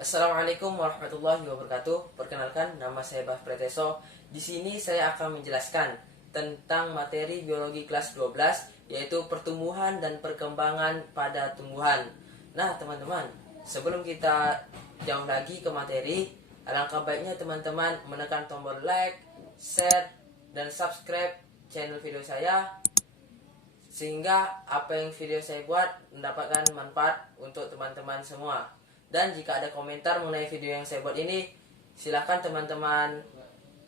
Assalamualaikum warahmatullahi wabarakatuh. Perkenalkan, nama saya Bah Preteso. Di sini saya akan menjelaskan tentang materi biologi kelas 12, yaitu pertumbuhan dan perkembangan pada tumbuhan. Nah, teman-teman, sebelum kita jauh lagi ke materi, alangkah baiknya teman-teman menekan tombol like, share, dan subscribe channel video saya, sehingga apa yang video saya buat mendapatkan manfaat untuk teman-teman semua. Dan jika ada komentar mengenai video yang saya buat ini, silahkan teman-teman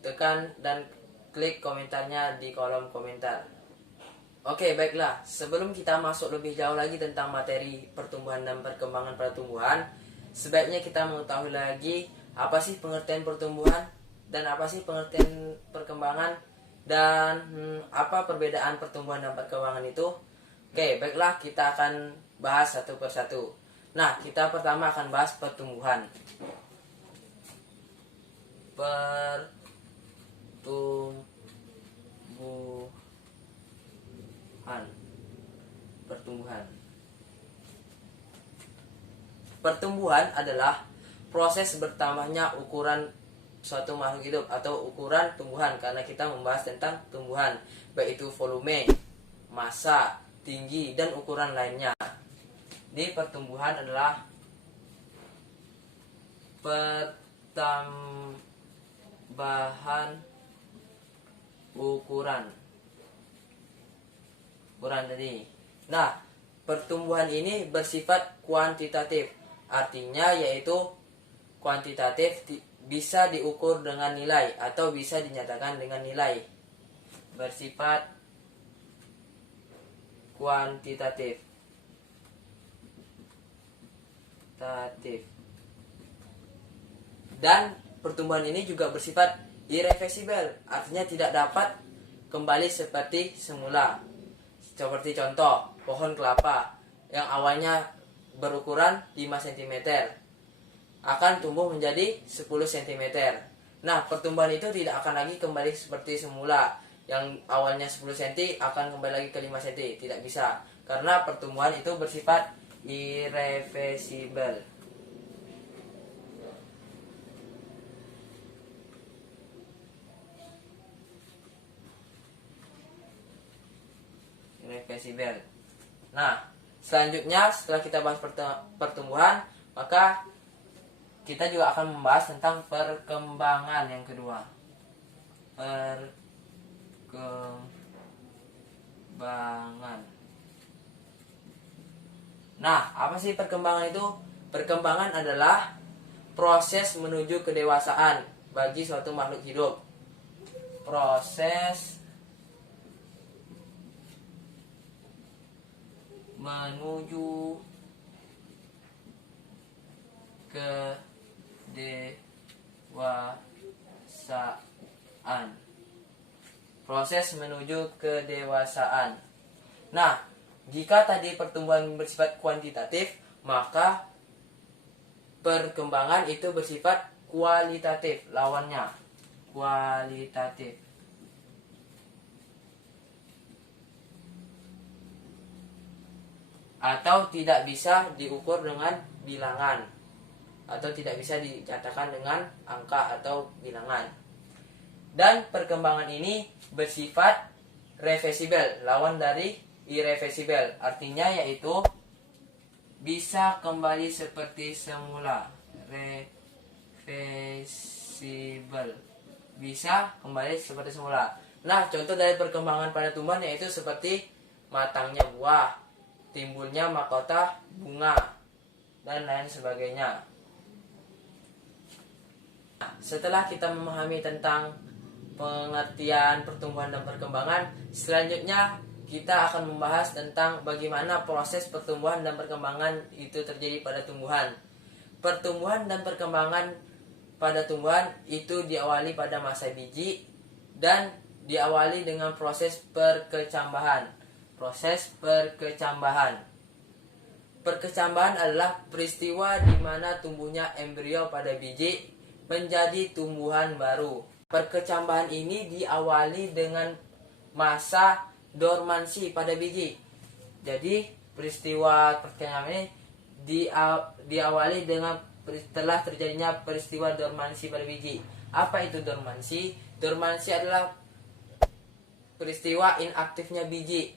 tekan dan klik komentarnya di kolom komentar. Oke, baiklah. Sebelum kita masuk lebih jauh lagi tentang materi pertumbuhan dan perkembangan pada tumbuhan, sebaiknya kita mengetahui lagi apa sih pengertian pertumbuhan dan apa sih pengertian perkembangan, dan apa perbedaan pertumbuhan dan perkembangan itu. Oke, baiklah, kita akan bahas satu persatu. Nah, kita pertama akan bahas pertumbuhan. Pertumbuhan. Pertumbuhan adalah proses bertambahnya ukuran suatu makhluk hidup atau ukuran tumbuhan, karena kita membahas tentang tumbuhan, baik itu volume, massa, tinggi, dan ukuran lainnya. Di pertumbuhan adalah pertambahan ukuran tadi. Nah, pertumbuhan ini bersifat kuantitatif, artinya yaitu kuantitatif bisa diukur dengan nilai atau bisa dinyatakan dengan nilai. Bersifat kuantitatif. Dan pertumbuhan ini juga bersifat irreversibel, artinya tidak dapat kembali seperti semula. Seperti contoh, pohon kelapa yang awalnya berukuran 5 cm akan tumbuh menjadi 10 cm. Nah, pertumbuhan itu tidak akan lagi kembali seperti semula. Yang awalnya 10 cm akan kembali lagi ke 5 cm. Tidak bisa. Karena pertumbuhan itu bersifat irreversibel. Nah, selanjutnya setelah kita bahas pertumbuhan, maka kita juga akan membahas tentang perkembangan yang kedua. Perkembangan. Nah, apa sih perkembangan itu? Perkembangan adalah proses menuju kedewasaan bagi suatu makhluk hidup. Proses menuju kedewasaan. Proses menuju kedewasaan. Nah, jika tadi pertumbuhan bersifat kuantitatif, maka perkembangan itu bersifat kualitatif, lawannya kualitatif. Atau tidak bisa diukur dengan bilangan, atau tidak bisa dinyatakan dengan angka atau bilangan. Dan perkembangan ini bersifat reversibel, lawan dari irreversibel, artinya yaitu bisa kembali seperti semula. Reversibel, bisa kembali seperti semula. Nah, contoh dari perkembangan pada tumbuhan yaitu seperti matangnya buah, timbulnya mahkota bunga, dan lain sebagainya. Setelah kita memahami tentang pengertian pertumbuhan dan perkembangan, selanjutnya kita akan membahas tentang bagaimana proses pertumbuhan dan perkembangan itu terjadi pada tumbuhan. Pertumbuhan dan perkembangan pada tumbuhan itu diawali pada masa biji dan diawali dengan proses perkecambahan. Perkecambahan adalah peristiwa di mana tumbuhnya embrio pada biji menjadi tumbuhan baru. Perkecambahan ini diawali dengan masa dormansi pada biji. Jadi peristiwa perkecambahan ini diawali dengan setelah terjadinya peristiwa dormansi pada biji. Apa itu dormansi? Dormansi adalah peristiwa inaktifnya biji.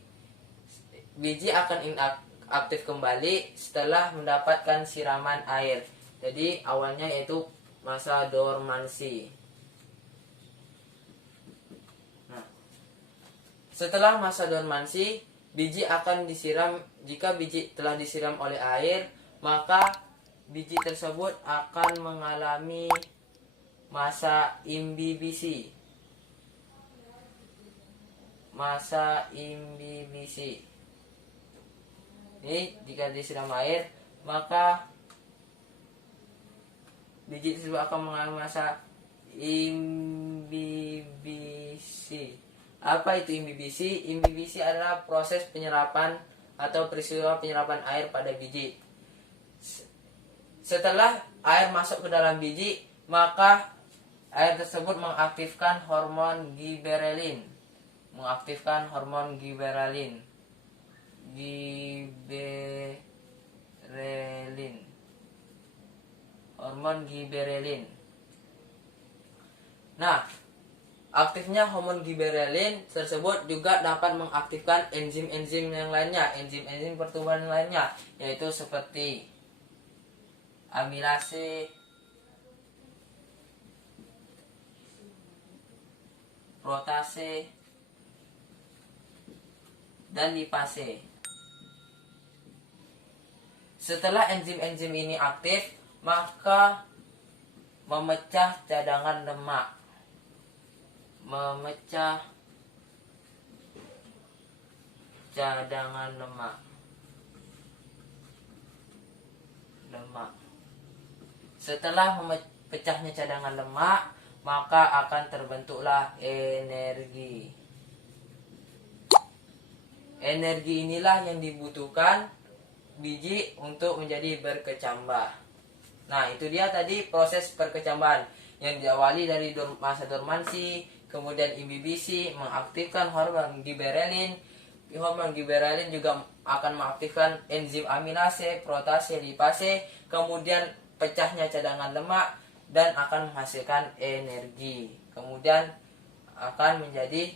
Biji akan inaktif kembali setelah mendapatkan siraman air. Jadi awalnya yaitu masa dormansi. Nah, setelah masa dormansi, biji akan disiram. Jika biji telah disiram oleh air, maka biji tersebut akan mengalami masa imbibisi. Masa imbibisi. Ini jika disiram air, maka biji tersebut akan mengalami masa imbibisi. Apa itu imbibisi? Imbibisi adalah proses penyerapan atau peristiwa penyerapan air pada biji. Setelah air masuk ke dalam biji, maka air tersebut mengaktifkan hormon giberelin. Hormon giberelin. Nah, aktifnya hormon giberelin tersebut juga dapat mengaktifkan enzim-enzim yang lainnya, enzim-enzim pertumbuhan yang lainnya, yaitu seperti amilase, protase, dan lipase. Setelah enzim-enzim ini aktif, maka memecah cadangan lemak. Setelah pecahnya cadangan lemak, maka akan terbentuklah energi. Energi inilah yang dibutuhkan biji untuk menjadi berkecambah. Nah, itu dia tadi proses perkecambahan yang diawali dari masa dormansi, kemudian imbibisi, mengaktifkan hormon giberelin. Hormon giberelin juga akan mengaktifkan enzim amilase, protase, lipase, kemudian pecahnya cadangan lemak dan akan menghasilkan energi. Kemudian akan menjadi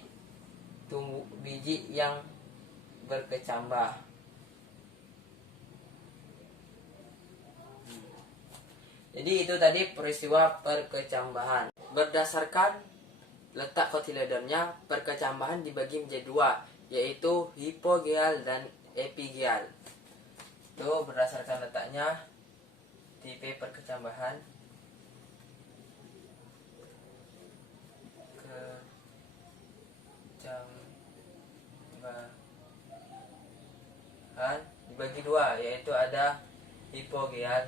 tumbuh biji yang berkecambah. Jadi itu tadi peristiwa perkecambahan. Berdasarkan letak kotiledonnya, perkecambahan dibagi menjadi dua, yaitu hipogeal dan epigeal. Itu berdasarkan letaknya, tipe perkecambahan. Kecambahan dibagi dua, yaitu ada hipogeal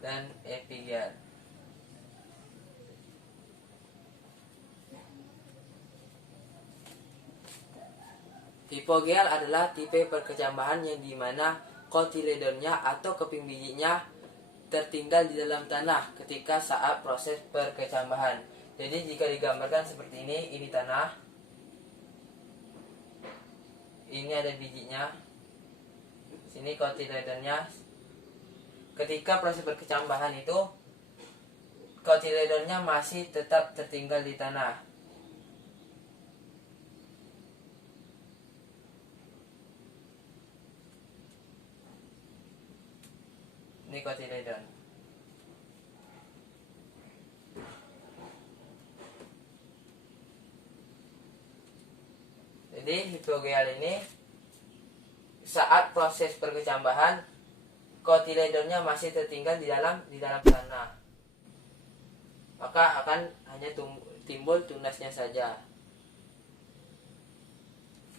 dan epigeal. Hipogeal adalah tipe perkecambahan yang dimana kotiledonnya atau keping bijinya tertinggal di dalam tanah ketika saat proses perkecambahan. Jadi jika digambarkan seperti ini tanah, ini ada bijinya, sini kotiledonnya. Ketika proses perkecambahan itu, kotiledonnya masih tetap tertinggal di tanah. Ini kotiledon. Jadi hipogeal ini saat proses perkecambahan, kotiledonnya masih tertinggal di dalam tanah, maka akan hanya timbul tunasnya saja.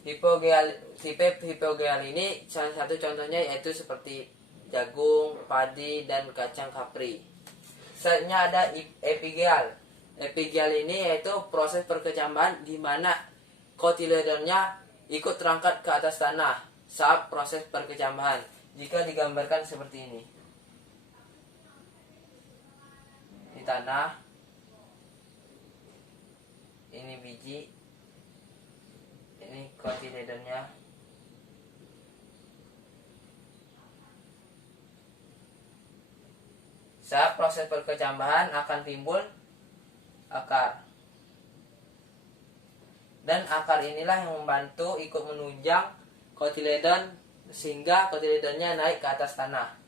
Tipe hipogeal ini salah satu contohnya yaitu seperti jagung, padi, dan kacang kapri. Selanjutnya ada epigeal. Epigeal ini yaitu proses perkecambahan di mana kotiledonnya ikut terangkat ke atas tanah saat proses perkecambahan. Jika digambarkan seperti ini, di tanah, ini biji, ini kotiledonnya, Saat proses perkecambahan akan timbul akar. Dan akar inilah yang membantu ikut menunjang kotiledon sehingga kotiledonnya naik ke atas tanah.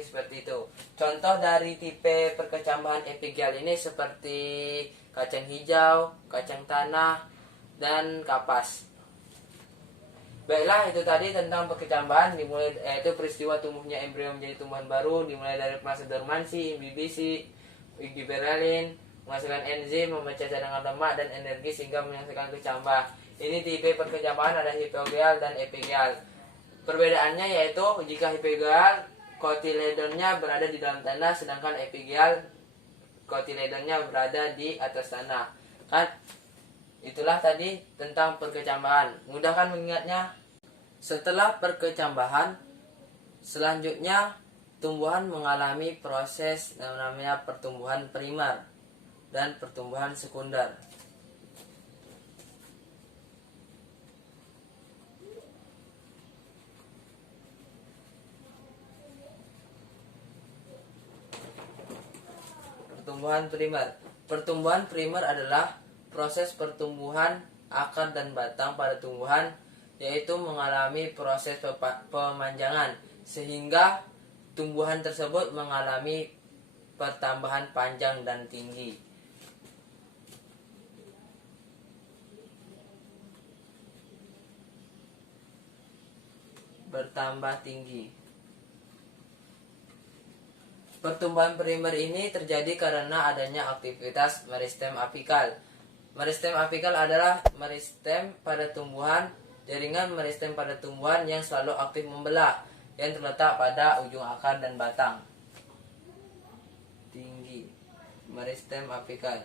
Seperti itu. Contoh dari tipe perkecambahan epigel ini seperti kacang hijau, kacang tanah, dan kapas. Baiklah, itu tadi tentang perkecambahan, dimulai yaitu peristiwa tumbuhnya embrio menjadi tumbuhan baru, dimulai dari proses dormansi, imbibisi, giberellin, menghasilkan enzim, memecah cadangan lemak dan energi sehingga menghasilkan kecambah. Ini tipe perkecambahan ada hipogel dan epigel. Perbedaannya yaitu jika hipogel kotiledonnya berada di dalam tanah, sedangkan epigel kotiledonnya berada di atas tanah. Kan itulah tadi tentang perkecambahan. Mudah kan mengingatnya? Setelah perkecambahan, selanjutnya tumbuhan mengalami proses yang namanya pertumbuhan primer dan pertumbuhan sekunder. Pertumbuhan primer adalah proses pertumbuhan akar dan batang pada tumbuhan, yaitu mengalami proses pemanjangan sehingga tumbuhan tersebut mengalami pertambahan panjang dan tinggi. Bertambah tinggi. Pertumbuhan primer ini terjadi karena adanya aktivitas meristem apikal. Meristem apikal adalah meristem pada tumbuhan, jaringan meristem pada tumbuhan yang selalu aktif membelah, yang terletak pada ujung akar dan batang. Tinggi. Meristem apikal.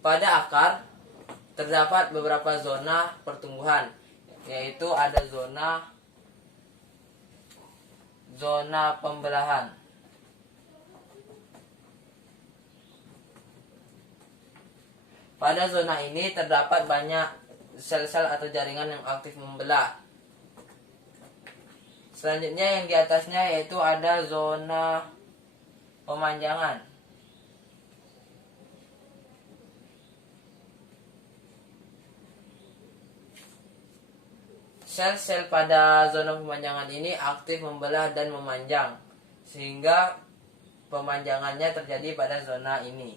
Pada akar terdapat beberapa zona pertumbuhan, yaitu ada zona pembelahan. Pada zona ini terdapat banyak sel-sel atau jaringan yang aktif membelah. Selanjutnya yang di atasnya yaitu ada zona pemanjangan. Sel-sel pada zona pemanjangan ini aktif membelah dan memanjang, sehingga pemanjangannya terjadi pada zona ini.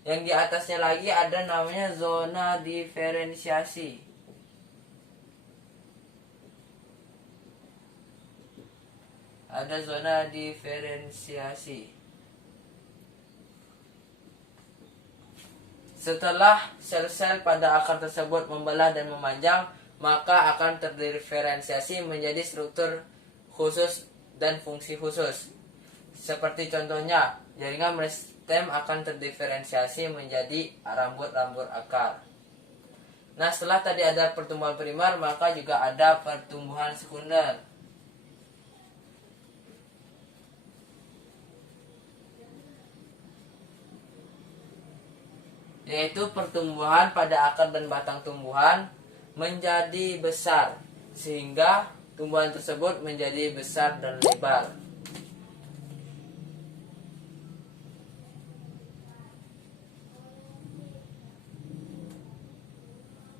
Yang di atasnya lagi ada namanya zona diferensiasi. Ada zona diferensiasi. Setelah sel-sel pada akar tersebut membelah dan memanjang, maka akan terdiferensiasi menjadi struktur khusus dan fungsi khusus. Seperti contohnya, jaringan meristem akan terdiferensiasi menjadi rambut-rambut akar. Nah, setelah tadi ada pertumbuhan primer, maka juga ada pertumbuhan sekunder. Yaitu pertumbuhan pada akar dan batang tumbuhan menjadi besar, sehingga tumbuhan tersebut menjadi besar dan lebar.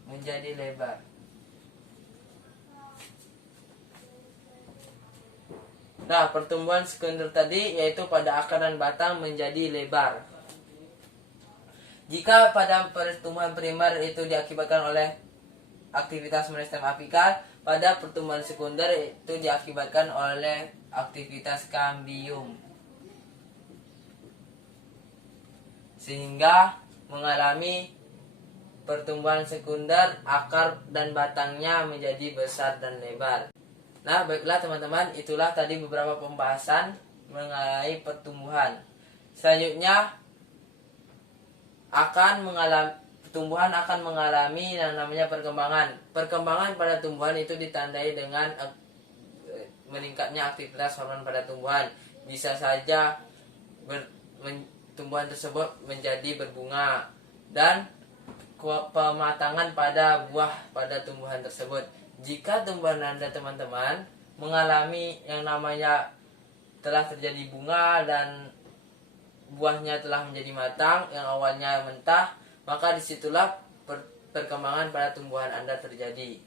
Menjadi lebar. Nah, pertumbuhan sekunder tadi yaitu pada akar dan batang menjadi lebar. Jika pada pertumbuhan primer itu diakibatkan oleh aktivitas meristem apikal, pada pertumbuhan sekunder itu diakibatkan oleh aktivitas kambium, sehingga mengalami pertumbuhan sekunder, akar dan batangnya menjadi besar dan lebar. Nah, baiklah teman-teman, itulah tadi beberapa pembahasan mengenai pertumbuhan. Selanjutnya tumbuhan akan mengalami yang namanya perkembangan. Perkembangan pada tumbuhan itu ditandai dengan meningkatnya aktivitas hormon pada tumbuhan. Bisa saja tumbuhan tersebut menjadi berbunga dan pematangan pada buah pada tumbuhan tersebut. Jika tumbuhan Anda teman-teman mengalami yang namanya telah terjadi bunga dan buahnya telah menjadi matang yang awalnya mentah, maka disitulah perkembangan pada tumbuhan Anda terjadi.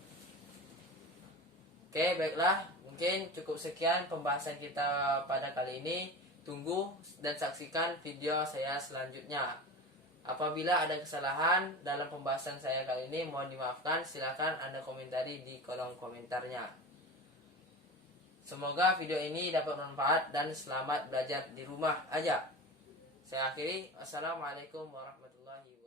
Oke, baiklah, mungkin cukup sekian pembahasan kita pada kali ini. Tunggu dan saksikan video saya selanjutnya. Apabila ada kesalahan dalam pembahasan saya kali ini, mohon dimaafkan. Silakan Anda komentari di kolom komentarnya. Semoga video ini dapat bermanfaat dan selamat belajar di rumah aja. Saya akhiri. Wassalamualaikum warahmatullahi wabarakatuh.